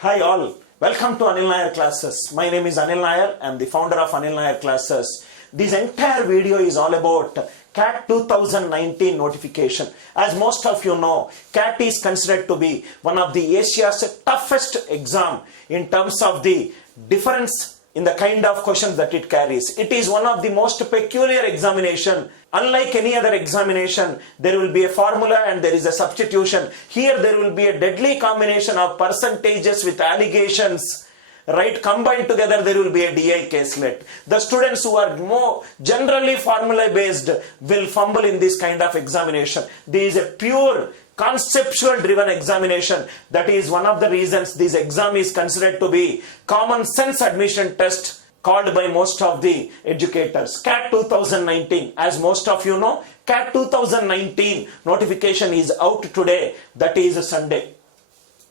Hi all, welcome to Anil Nair Classes. My name is Anil Nair. I am the founder of Anil Nair Classes. This entire video is all about CAT 2019 notification. As most of you know, CAT is considered to be one of the Asia's toughest exam in terms of the difference in the kind of questions that it carries. It is one of the most peculiar examination. Unlike any other examination, there will be a formula and there is a substitution. Here there will be a deadly combination of percentages with allegations. Right, combined together there will be a DI caselet. The students who are more generally formula based will fumble in this kind of examination. This is a pure conceptual driven examination. That is one of the reasons this exam is considered to be common sense admission test called by most of the educators. CAT 2019, as most of you know, CAT 2019 notification is out today, that is Sunday.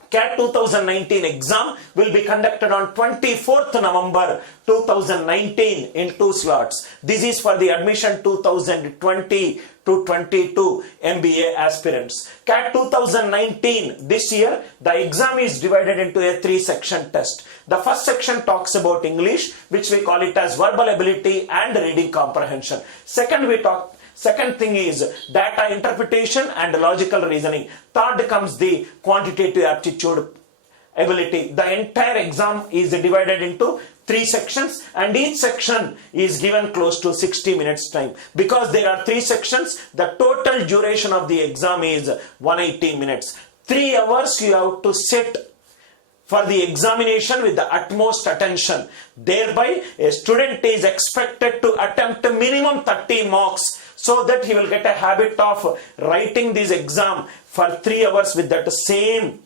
CAT 2019 exam will be conducted on 24th November 2019 in 2 slots. This is for the admission 2020 to 22 MBA aspirants. CAT 2019 this year, the exam is divided into a 3-section test. The first section talks about English, which we call it as verbal ability and reading comprehension. Second thing is data interpretation and logical reasoning. Third comes the quantitative aptitude ability. The entire exam is divided into 3 sections and each section is given close to 60 minutes time. Because there are 3 sections, the total duration of the exam is 180 minutes. 3 hours you have to sit for the examination with the utmost attention. Thereby, a student is expected to attempt a minimum 30 marks so that he will get a habit of writing this exam for 3 hours with that same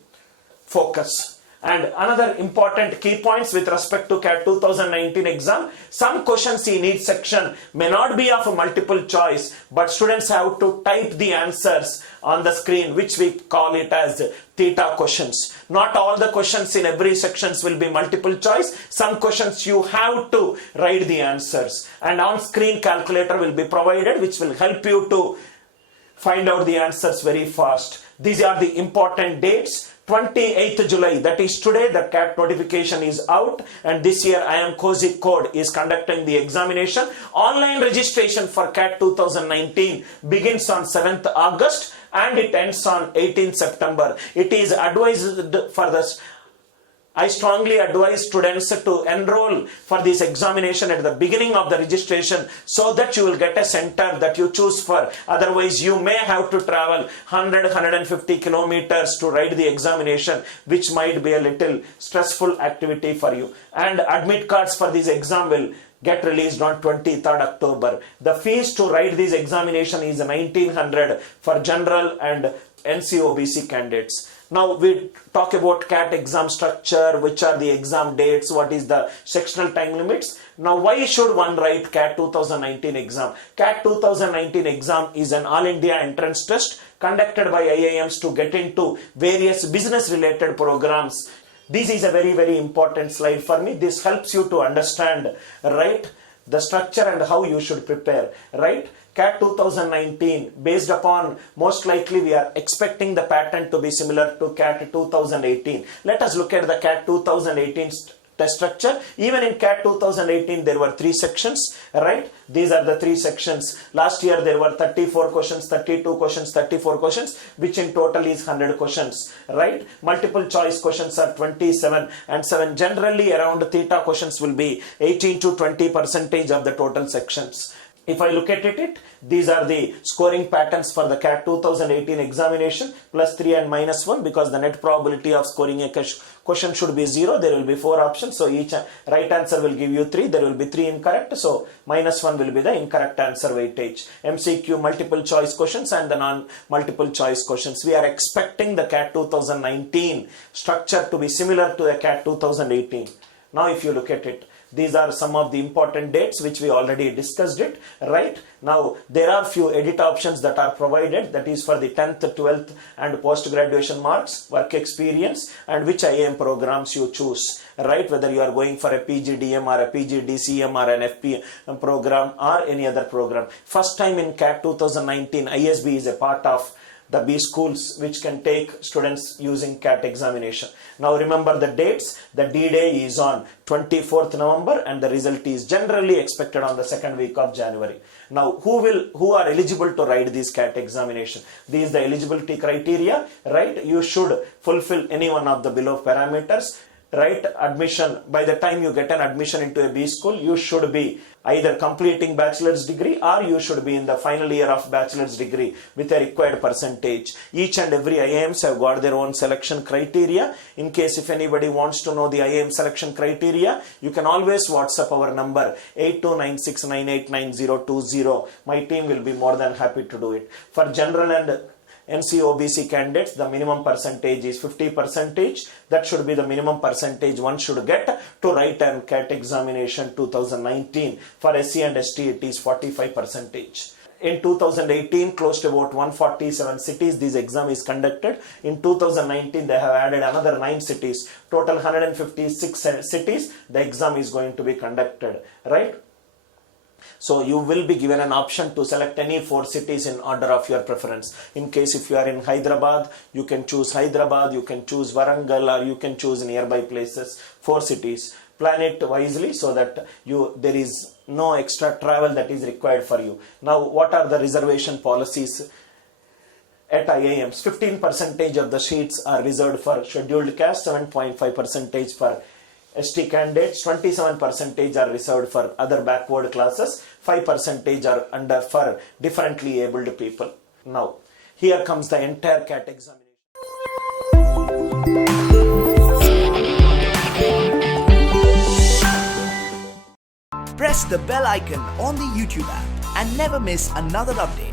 focus. And another important key points with respect to CAT 2019 exam, some questions in each section may not be of multiple choice, but students have to type the answers on the screen, which we call it as theta questions. Not all the questions in every sections will be multiple choice. Some questions you have to write the answers. And on-screen calculator will be provided, which will help you to find out the answers very fast. These are the important dates. 28th July, that is today, the CAT notification is out, and this year IIM Courses Code is conducting the examination. Online registration for CAT 2019 begins on 7th August and it ends on 18th September. It is advised for this. I strongly advise students to enroll for this examination at the beginning of the registration so that you will get a center that you choose for. Otherwise, you may have to travel 100-150 kilometers to write the examination, which might be a little stressful activity for you. And admit cards for this exam will get released on 23rd October. The fees to write this examination is 1900 for general and NCOBC candidates. Now we talk about CAT exam structure, which are the exam dates, what is the sectional time limits. Now why should one write CAT 2019 exam? CAT 2019 exam is an all India entrance test conducted by IIMs to get into various business related programs. This is a very important slide for me. This helps you to understand, right, the structure and how you should prepare, right? CAT 2019, based upon, most likely we are expecting the pattern to be similar to CAT 2018. Let us look at the CAT 2018 test structure. Even in CAT 2018 there were 3 sections, right? These are the 3 sections. Last year there were 34 questions, 32 questions, 34 questions, which in total is 100 questions, right? Multiple choice questions are 27 and 7. Generally around theta questions will be 18 to 20% of the total sections. If I look at it, these are the scoring patterns for the CAT 2018 examination, +3 and -1, because the net probability of scoring a question should be 0. There will be 4 options, so each right answer will give you 3. There will be 3 incorrect, so -1 will be the incorrect answer weightage. MCQ, multiple choice questions, and the non-multiple choice questions. We are expecting the CAT 2019 structure to be similar to the CAT 2018. Now if you look at it, these are some of the important dates which we already discussed it, right? Now there are few edit options that are provided, that is for the 10th, 12th and post-graduation marks, work experience, and which IIM programs you choose, right? Whether you are going for a PGDM or a PGDCM or an FPM program or any other program. First time in CAT 2019, ISB is a part of the B schools which can take students using CAT examination. Now remember the dates. The D-Day is on 24th November and the result is generally expected on the second week of January. Now who are eligible to write this CAT examination? This is the eligibility criteria, right? You should fulfill any one of the below parameters. Right, admission, by the time you get an admission into a B school, you should be either completing bachelor's degree or you should be in the final year of bachelor's degree with a required percentage. Each and every IIMs have got their own selection criteria. In case if anybody wants to know the IIM selection criteria, you can always WhatsApp our number 8296989020. My team will be more than happy to do it. For general and NC/OBC candidates, the minimum percentage is 50%. That should be the minimum percentage one should get to write an CAT examination 2019. For SC and ST, it is 45%. In 2018, close to about 147 cities, this exam is conducted. In 2019, they have added another 9 cities. Total 156 cities, the exam is going to be conducted, right? So you will be given an option to select any 4 cities in order of your preference. In case if you are in Hyderabad, you can choose Hyderabad, you can choose Warangal, or you can choose nearby places, 4 cities. Plan it wisely so that there is no extra travel that is required for you. Now, what are the reservation policies at IIMs? 15% of the seats are reserved for scheduled caste, 7.5% for ST candidates, 27% are reserved for other backward classes, 5% are under for differently abled people. Now, here comes the entire CAT examination. Press the bell icon on the YouTube app and never miss another update.